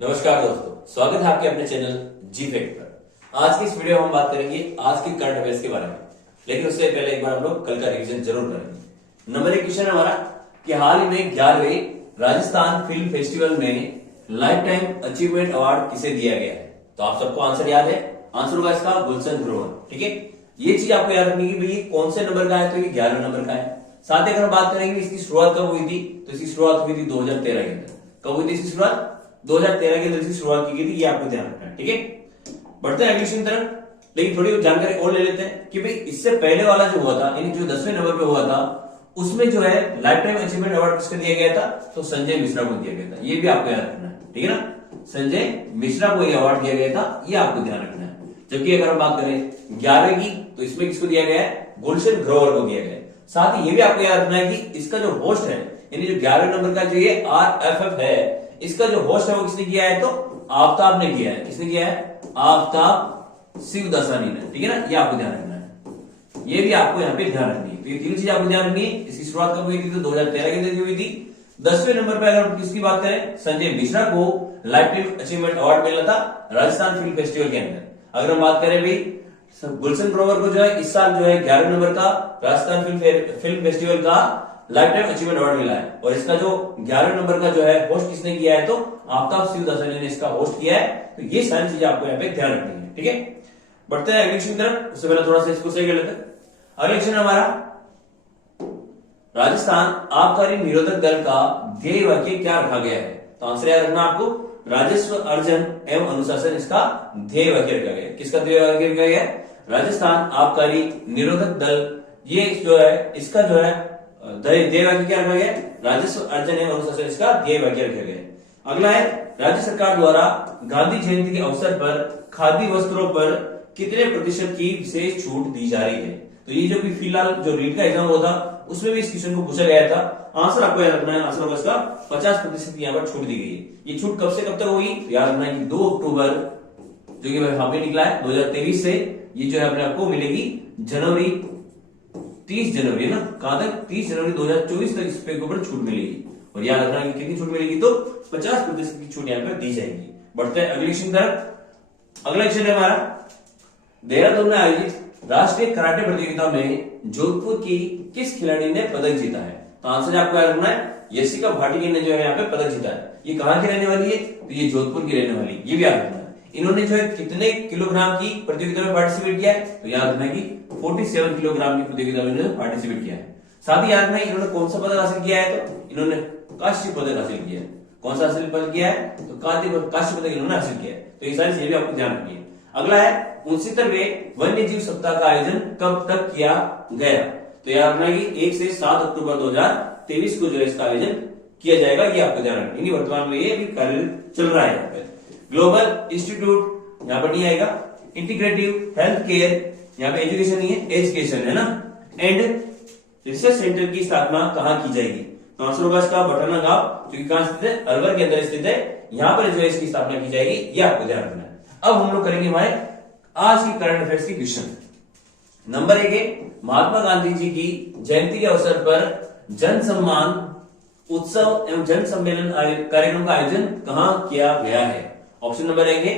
नमस्कार दोस्तों, स्वागत है आपके अपने चैनल जी फैक्ट पर। आज की इस वीडियो में हम बात करेंगे आज की करंट अफेयर्स के बारे में, लेकिन उससे पहले एक बार हम लोग कल का रिवीजन जरूर करेंगे। नंबर 1 क्वेश्चन है हमारा कि हाल ही में 11वें राजस्थान फिल्म फेस्टिवल में लाइफ टाइम अचीवमेंट अवार्ड किसे दिया गया है। तो आप सबको आंसर याद है, आंसर होगा इसका गुलशन ग्रोवर। ठीक है, ये चीज आपको याद रखनी है कि कौन से नंबर का है, तो ये 11वें नंबर का है। साथ ही अगर हम बात करेंगे इसकी शुरुआत कब हुई थी, तो इसकी शुरुआत हुई थी 2013 के अंदर। कब हुई थी इसकी शुरुआत? 2013 के अंदर इसकी शुरुआत की गई थी, ये आपको ध्यान रखना है। ठीक है, बढ़ते हैं अगली क्वेश्चन तरफ, लेकिन थोड़ी जानकारी और ले लेते हैं कि भाई इससे पहले वाला जो हुआ था, यानी जो 10वें नंबर पे हुआ था, उसमें जो है लाइफ टाइम अचीवमेंट अवार्ड किसको दिया गया था, तो संजय मिश्रा को दिया गया था। ये भी आपको याद रखना है, ठीक है ना, संजय मिश्रा को ये अवार्ड दिया गया था, ये आपको ध्यान रखना है। जबकि अगर हम बात करें 11वें की, तो इसमें किसको दिया गया है, गुलशन ग्रोवर को दिया गया है। साथ ही ये भी आपको याद रखना है कि इसका जो होस्ट है, यानी जो 11वें नंबर का जो ये RFF है, इसका जो होस्ट है वो किसने किया है, तो आफ्ताब ने किया है। किसने किया है? आफ्ताब शिवदासानी ने। ठीक है ना, ये आपको ध्यान रखना है, ये भी आपको यहाँ पे ध्यान रखनी है। तो ये तीन चीज आपको ध्यान रखनी है। इसकी शुरुआत कब हुई थी, तो 2013 के अंदर हुई थी। 10वें नंबर पर अगर हम किसकी बात करें, संजय मिश्रा को लाइफ टाइम अचीवमेंट अवार्ड मिला था राजस्थान फिल्म फेस्टिवल के अंदर। अगर हम बात करें भाई गुलशन ग्रोवर को जो है इस साल जो है 11वें नंबर का राजस्थान फिल्म फेस्टिवल का लाइफ टाइम अचीवमेंट अवार्ड मिला है, और इसका जो 11वें नंबर का जो है होस्ट किसने किया है, तो आफ्ताब शिवदासानी ने इसका होस्ट किया है। तो ये सारी चीजें आपको यहाँ पे ध्यान रखनी है। ठीक है, बढ़ते हैं अगले क्वेश्चन की तरफ। उससे पहले थोड़ा सा इसको सही कर लेते हैं। अगला क्वेश्चन हमारा, राजस्थान आबकारी निरोधक दल का ध्येय वाक्य क्या रखा गया है। तो आंसर याद रखना आपको, राजस्व अर्जन एवं अनुशासन इसका ध्येय वाक्य रखा गया है। किसका ध्येय वाक्य रखा गया है? राजस्थान आबकारी निरोधक दल, ये जो है इसका जो है ध्येय वाक्य क्या रखा गया? राजस्व अर्जन एवं अनुशासन इसका ध्येय वाक्य रखा गया है। अगला है, राज्य सरकार द्वारा गांधी जयंती के अवसर पर खादी वस्त्रों पर कितने प्रतिशत की विशेष छूट दी जा रही है। तो ये जो भी फिलहाल जो रीट का एग्जाम हुआ था, उसमें भी इस क्वेश्चन को पूछा गया था। आंसर आपको याद रखना है, आंसर होगा इसका 50% यहाँ पर छूट दी गई है। ये छूट कब से कब तक होगी, तो याद रखना है कि 2 अक्टूबर जो कि यहाँ पे निकला है 2023 से, ये जो है अपने आपको मिलेगी जनवरी 30 जनवरी है ना, कहां तक, 30 जनवरी 2024 तक इस पे के ऊपर छूट मिलेगी। और याद रखना कि कितनी छूट मिलेगी, तो 50% की छूट यहाँ पर दी जाएगी। बढ़ते हैं अगले क्वेश्चन तरफ। अगला क्वेश्चन है हमारा, देहरादून में आयोजित राष्ट्रीय कराटे प्रतियोगिता में जोधपुर की किस खिलाड़ी ने पदक जीता है। तो आंसर आपको याद रखना है, यशिका भाटिया ने जो है यहाँ पे पदक जीता है। ये कहां की रहने वाली है, तो ये जोधपुर की रहने वाली, ये भी याद रखना है। इन्होंने जो है कितने किलोग्राम की प्रतियोगिता में पार्टिसिपेट किया है, तो याद रखना कि 47 किलोग्राम की प्रतियोगिता में इन्होंने पार्टिसिपेट किया है। साथ ही याद रखना इन्होंने कौन सा पदक हासिल किया है, तो इन्होंने कांस्य पदक हासिल किया है। कौन सा हासिल पदक किया है, तो कांस्य पदक इन्होंने हासिल किया है। तो ये सारी चीजें भी आपको ध्यान रखनी है। अगला है, 69वें वन्य जीव सप्ताह का आयोजन कब तक किया गया। तो याद रखना कि 1 से 7 अक्टूबर 2023 को जो है इसका आयोजन किया जाएगा, ये आपको ध्यान रखना है। वर्तमान में ये भी कार्य चल रहा है। यहाँ पे ग्लोबल इंस्टीट्यूट यहाँ पर नहीं आएगा, इंटीग्रेटिव हेल्थ केयर, यहाँ पे एजुकेशन नहीं है, एजुकेशन है ना, एंड रिसर्च सेंटर की स्थापना कहाँ की जाएगी। तो आंसर होगा इसका बटाना गांव, जो कि कहां स्थित है, अलवर के अंदर स्थित है। यहाँ पर जो है इसकी स्थापना की जाएगी, ये आपको ध्यान रखना है। अब हम लोग करेंगे हमारे आज की करंट अफेयर्स की क्वेश्चन। नंबर 1 है, महात्मा गांधी जी की जयंती के अवसर पर जन सम्मान उत्सव एवं जन सम्मेलन कार्यक्रम का आयोजन कहां किया गया है। ऑप्शन नंबर 1 है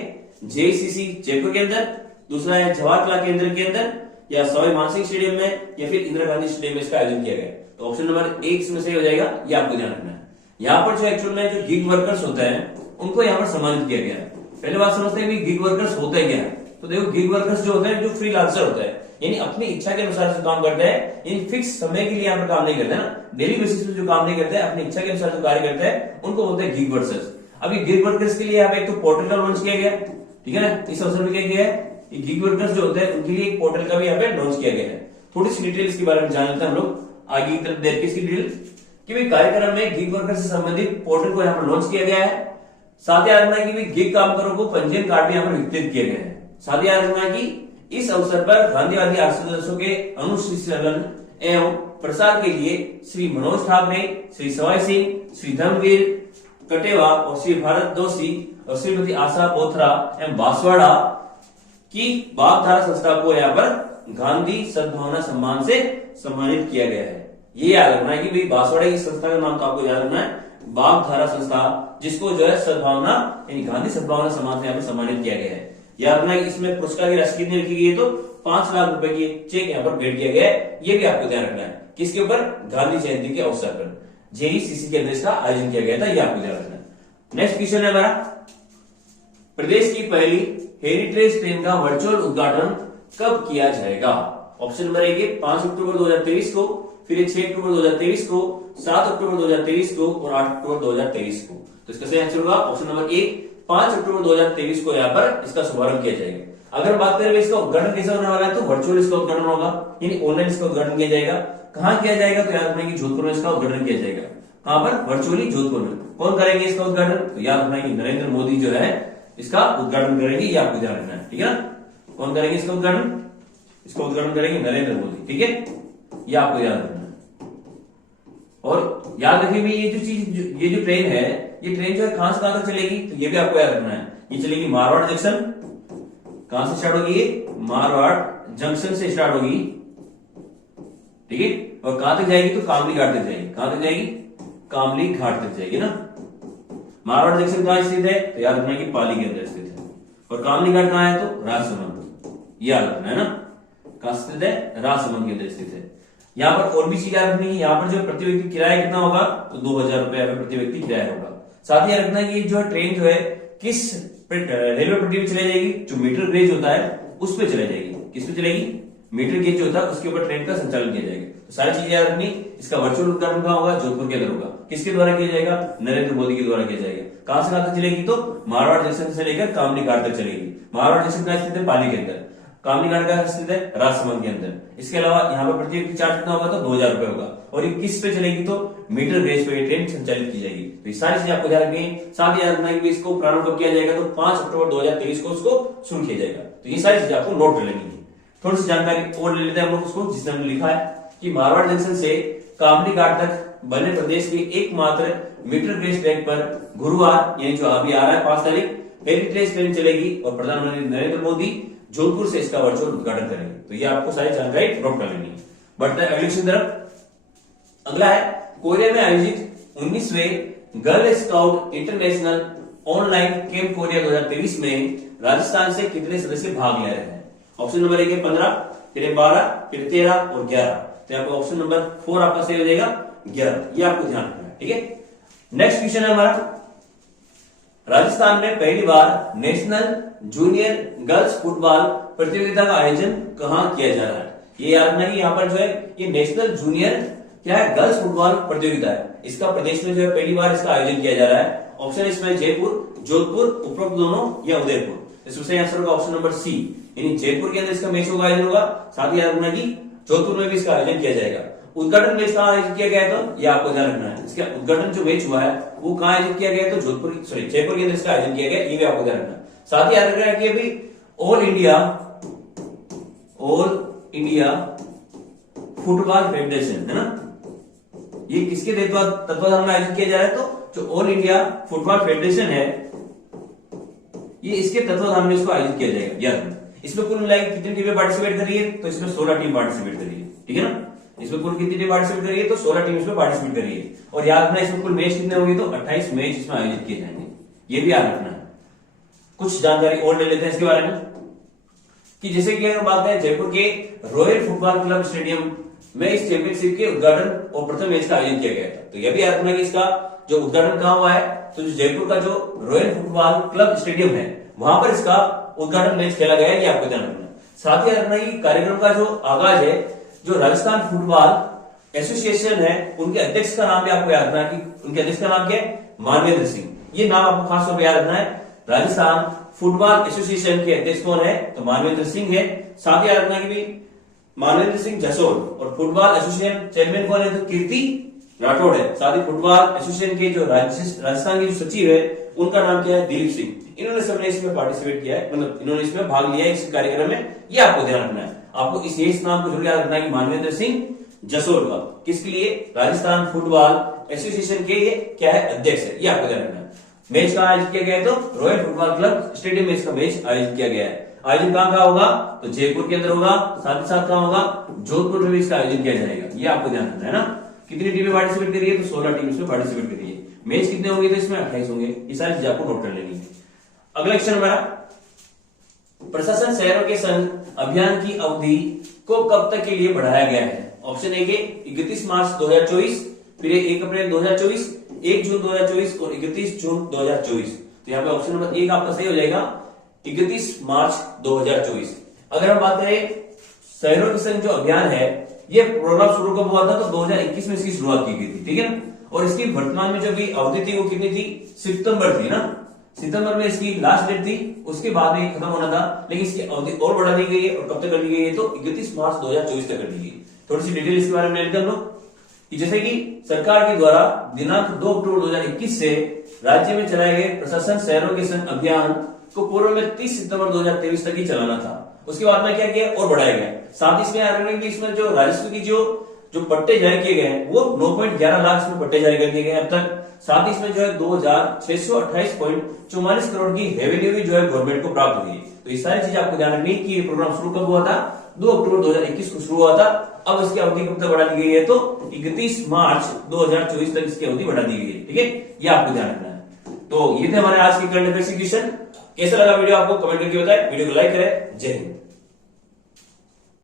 JCC जयपुर के अंदर, दूसरा है जवाहरलाल केंद्र के अंदर, या सवाई मानसिंह स्टेडियम में, या फिर इंदिरा गांधी स्टेडियम में इसका आयोजन किया गया। तो ऑप्शन नंबर 1 इसमें सही हो जाएगा, ये आपको ध्यान रखना है। यहाँ पर जो एक्चुअल में जो गिग वर्कर्स होते हैं उनको यहाँ पर सम्मानित किया गया है। पहले बात समझते हैं गिग वर्कर्स होता है क्या है। तो देखो, गिग वर्कर्स जो होते हैं, जो फ्रीलांसर होता है, यानी अपनी इच्छा के अनुसार जो काम करते हैं, यानी फिक्स समय के लिए यहाँ पर काम नहीं करते ना, डेली बेसिस पे जो काम नहीं करते हैं, अपनी इच्छा के अनुसार जो कार्य करते हैं, उनको बोलते हैं गिग वर्कर्स। अभी गिग वर्कर्स के लिए यहाँ पे एक तो पोर्टल का लॉन्च किया गया, ठीक है ना, इस अवसर में क्या किया है, गिग वर्कर्स जो होते हैं उनके लिए एक पोर्टल का भी यहाँ पे लॉन्च किया गया है। थोड़ी सी डिटेल इसके बारे में जान लेते हैं हम लोग आगे की तरफ देख के इसकी डिटेल, कि भाई कार्यक्रम में गिग वर्कर्स से संबंधित पोर्टल को यहाँ पर लॉन्च किया गया है। साथ ही याद रखना है कि गिग कामगारों को पंजीयन कार्ड भी यहाँ पर वितरित किए गए हैं। साथ ही याद रखना है कि इस अवसर पर गांधीवादी आदर्शों के अनुशीलन एवं प्रसार के लिए श्री मनोज ठाकरे, श्री सवाई सिंह, श्री धर्मवीर कटेवा और श्री भारत दोषी और श्रीमती आशा बोथरा एवं बांसवाड़ा की बागधारा संस्था को यहाँ पर गांधी सद्भावना सम्मान से सम्मानित किया गया है। ये याद रखना है कि भाई बांसवाड़ा की संस्था का नाम तो आपको याद रखना है, बागधारा संस्था, जिसको जो है सद्भावना यानी गांधी सद्भावना सम्मान से यहाँ पे सम्मानित किया गया है। याद रखना कि इसमें पुरस्कार की राशि कितनी लिखी गई है, तो 5 लाख रुपए की चेक यहाँ पर भेंट किया गया है। ये भी आपको ध्यान रखना है। किसके ऊपर? गांधी जयंती के अवसर पर जेईसीसी के अंदर इसका आयोजन किया गया था, ये आपको ध्यान रखना है। नेक्स्ट क्वेश्चन है हमारा, प्रदेश की पहली हेरिटेज ट्रेन का वर्चुअल उद्घाटन कब किया जाएगा? ऑप्शन नंबर ए 5 अक्टूबर 2023 को, फिर 6 अक्टूबर 2023 को, 7 अक्टूबर 2023 को और 8 अक्टूबर 2023 को। तो इसका सही आंसर होगा ऑप्शन नंबर ए 5 अक्टूबर 2023 को यहाँ पर इसका शुभारंभ किया जाएगा। अगर बात करें इसका उद्घाटन कैसे होने वाला है, तो वर्चुअल इसका उद्घाटन होगा, यानी ऑनलाइन इसका उद्घाटन किया जाएगा। कहां किया जाएगा? तो याद रखना कि जोधपुर में इसका उद्घाटन किया जाएगा। कहां पर? वर्चुअली जोधपुर में। कौन करेंगे इसका उद्घाटन? तो याद रखना कि नरेंद्र मोदी जो है इसका उद्घाटन करेंगे, ये आपको ध्यान रखना है, ठीक है ना। कौन करेंगे इसका उद्घाटन? इसका उद्घाटन करेंगे नरेंद्र मोदी, ठीक है, ये आपको याद रखना है। और याद रखिए भाई, ये जो ट्रेन है, ये ट्रेन जो है कहां से कहां तक चलेगी, तो ये भी आपको याद रखना है। ये चलेगी मारवाड़ जंक्शन, कहां से स्टार्ट होगी? मारवाड़ जंक्शन से स्टार्ट होगी, ठीक है, और कहां तक जाएगी? तो कामली घाट तक जाएगी। कहां तक जाएगी? कामली घाट तक जाएगी ना। मारवाड़ जंक्शन कहां स्थित है? तो याद रखना कि पाली के अंदर स्थित है। और कामली घाट कहां है? तो राजसमंद, याद रखना है ना। कहां स्थित है? राजसमंद के अंदर स्थित है। यहाँ पर और भी चीज याद रखनी है, यहाँ पर जो प्रति व्यक्ति किराया कितना होगा? तो 2000 रुपए प्रति व्यक्ति किराया होगा। साथ ही याद रखना कि जो ट्रेन जो है किस रेलवे पटरी पे चले जाएगी? जो मीटर गेज होता है उस पे चले जाएगी। किस पे चलेगी? मीटर गेज जो होता है उसके ऊपर ट्रेन का संचालन किया जाएगा। तो सारी चीजें याद रखनी। इसका वर्चुअल उद्घाटन कहां होगा? जोधपुर के अंदर होगा। किसके द्वारा किया जाएगा? नरेंद्र मोदी के द्वारा किया जाएगा। कहां से कहां तक चलेगी? तो मारवाड़ जंक्शन से लेकर कामली घाट तक चलेगी। मारवाड़ जंक्शन कहां स्थित है? पाली के अंदर। कामली घाट का स्थित है राजसमंद के अंदर। इसके अलावा यहाँ पर प्रति व्यक्ति चार्ज कितना होगा? तो 2000 रुपए होगा। और ये किस पे चलेगी? तो मीटर गेज पे ट्रेन संचालित की जाएगी। तो ये सारी चीजें आपको ध्यान रखनी है। साथ ही याद रखना कि इसको प्रारंभ कब किया जाएगा? तो 5 अक्टूबर 2023 को उसको शुरू किया जाएगा। तो ये सारी चीजें आपको नोट कर लेनी है। थोड़ी सी जानकारी और ले लेते हैं हम लोग उसको, जिसने हमने लिखा है कि मारवाड़ जंक्शन से कामली घाट तक बने प्रदेश की एकमात्र मीटर गेज ट्रेन पर गुरुवार यानी जो अभी आ रहा है 5 तारीख हेरिटेज ट्रेन चलेगी और प्रधानमंत्री नरेंद्र मोदी जोधपुर से इसका वर्चुअल उद्घाटन करेंगे। तो ये आपको सारी जानकारी नोट कर लेनी है। बढ़ता है अगले क्वेश्चन तरफ। अगला है, कोरिया में आयोजित 19वें girl scout international online camp Korea 2023 में राजस्थान से कितने सदस्य भाग ले रहे हैं? ऑप्शन नंबर 1 है 15, फिर 12, फिर 13 और 11। तो यहाँ पे ऑप्शन नंबर 4 आपका सही हो जाएगा 11। ये आपको ध्यान रखना है, ठीक है। नेक्स्ट क्वेश्चन है हमारा, राजस्थान में पहली बार नेशनल जूनियर गर्ल्स फुटबॉल प्रतियोगिता का आयोजन कहां किया जा रहा है? ये याद रखना कि यहाँ पर जो है ये नेशनल जूनियर क्या है? गर्ल्स फुटबॉल प्रतियोगिता है। इसका प्रदेश में जो है पहली बार इसका आयोजन किया जा रहा है। ऑप्शन इसमें जयपुर, जोधपुर, उपरोक्त दोनों या उदयपुर। इसमें सही आंसर होगा ऑप्शन नंबर सी, यानी जयपुर के अंदर इसका मैच होगा, आयोजन होगा। साथ ही याद रखना कि जोधपुर में भी इसका आयोजन किया जाएगा। उद्घाटन मैच कहां आयोजित किया गया? तो ये आपको ध्यान रखना है। इसका उद्घाटन जो मैच हुआ है वो कहां आयोजित किया गया? तो जयपुर के अंदर इसका आयोजन किया गया। ये भी आपको ध्यान रखना है। साथ ही याद रखना है कि अभी ऑल इंडिया फुटबॉल फेडरेशन है ना, ये किसके तत्वाधान में आयोजित किया जा रहा है? तो जो ऑल इंडिया फुटबॉल फेडरेशन है ये इसके तत्वाधान में इसको आयोजित किया जाएगा। याद इसमें कुल मिलाकर कितनी टीमें पार्टिसिपेट कर रही है? तो इसमें 16 टीम पार्टिसिपेट कर रही है, ठीक है ना। इसमें कुल कितनी टीम पार्टिसिपेट कर रही है? तो 16 टीम इसमें पार्टिसिपेट कर रही है। और याद रखना इसमें कुल मैच कितने होंगे? तो 28 मैच इसमें आयोजित किए जाएंगे। ये भी याद रखना है। कुछ जानकारी और ले लेते हैं इसके बारे में कि जैसे कि हम बात करें जयपुर के रॉयल फुटबॉल क्लब स्टेडियम में इस चैंपियनशिप के उद्घाटन और प्रथम मैच का आयोजन किया गया था। तो यह भी याद रखना कि इसका जो उद्घाटन कहां हुआ है? तो जो जयपुर का जो रॉयल फुटबॉल क्लब स्टेडियम है वहां पर इसका उद्घाटन मैच खेला गया है। ये आपको ध्यान रखना। साथ ही याद रखना कि कार्यक्रम का जो आगाज है जो राजस्थान फुटबॉल एसोसिएशन है उनके अध्यक्ष का नाम भी आपको याद रखना कि उनके अध्यक्ष का नाम क्या है? मानवेंद्र सिंह। ये नाम आपको खास तौर पर याद रखना है। राजस्थान फुटबॉल एसोसिएशन के अध्यक्ष कौन है? तो मानवेंद्र सिंह है। साथ ही याद रखना कि मानवेंद्र सिंह जसोल। और फुटबॉल एसोसिएशन चेयरमैन कौन है? तो कीर्ति राठौड़ है। साथ ही फुटबॉल एसोसिएशन के जो राजस्थान के जो सचिव है उनका नाम क्या है? दिलीप सिंह। इन्होंने सबने इसमें पार्टिसिपेट किया है, मतलब इन्होंने इसमें भाग लिया है इस कार्यक्रम में। ये आपको ध्यान रखना है। आपको इस नाम को जरूर याद रखना है कि मानवेंद्र सिंह जसोल का किसके लिए? राजस्थान फुटबॉल एसोसिएशन के ये क्या है? अध्यक्ष है। ये आपको ध्यान रखना है। मैच कहां आयोजित किया गया है? तो रॉयल फुटबॉल क्लब स्टेडियम में इसका मैच आयोजित किया गया है। आयोजन कहां होगा? तो जयपुर के अंदर होगा। साथ ही साथ कहां होगा? जोधपुर में भी इसका आयोजन किया जाएगा। ये आपको ध्यान रखना है ना। कितनी टीमें पार्टिसिपेट कर रही है? तो 16 टीम इसमें पार्टिसिपेट कर रही है। मेज कितने होंगे तो इसमें 28 होंगे। ये सारी चीज आपको नोट कर लेनी है। अगला क्वेश्चन हमारा, प्रशासन शहरों के संघ अभियान की अवधि को कब तक के लिए बढ़ाया गया है? ऑप्शन ए के 31 मार्च 2024, फिर 1 अप्रैल 2024, 1 जून 2024 और 31 जून 2024। तो यहाँ पे ऑप्शन नंबर 1 आपका सही हो जाएगा, 31 मार्च 2024। अगर हम बात करें शहरों के संघ जो अभियान है, ये प्रोग्राम शुरू कब हुआ था? तो 2021 में इसकी शुरुआत की गई थी, ठीक है ना। और इसकी वर्तमान में जो भी अवधि थी वो कितनी थी? सितंबर थी ना, सितंबर में इसकी लास्ट डेट थी, उसके बाद में खत्म होना था, लेकिन इसकी अवधि और बढ़ा दी गई है। और कब तक कर दी गई है? तो 31 मार्च 2024 तक कर दी गई। थोड़ी सी डिटेल इसके बारे में लेकर लो कि जैसे कि सरकार के द्वारा दिनांक 2 अक्टूबर 2021 से राज्य में चलाए गए प्रशासन शहरों के संघ अभियान को पूर्व में 30 सितंबर 2023 तक ही चलाना था। उसके बाद में क्या किया? और बढ़ाया गया। साथ ही इसमें इसमें जो राजस्व की जो पट्टे जारी किए गए हैं वो 9.11 लाख इसमें पट्टे जारी कर दिए गए हैं अब तक। साथ ही इसमें जो है 2628.44 करोड़ की रेवेन्यू भी जो है गवर्नमेंट को प्राप्त हुई है। तो ये सारी चीज आपको ध्यान रखनी कि ये प्रोग्राम शुरू कब हुआ था? 2 अक्टूबर 2021 को शुरू हुआ था। अब इसकी अवधि कब तक बढ़ा दी गई है? तो 31 मार्च 2024 तक इसकी अवधि बढ़ा दी गई है, ठीक है। ये आपको ध्यान रखना है। तो ये थे हमारे आज के करंट अफेयर्स क्वेश्चन। कैसा लगा वीडियो आपको कमेंट करके बताएं। वीडियो को लाइक करें। जय हिंद।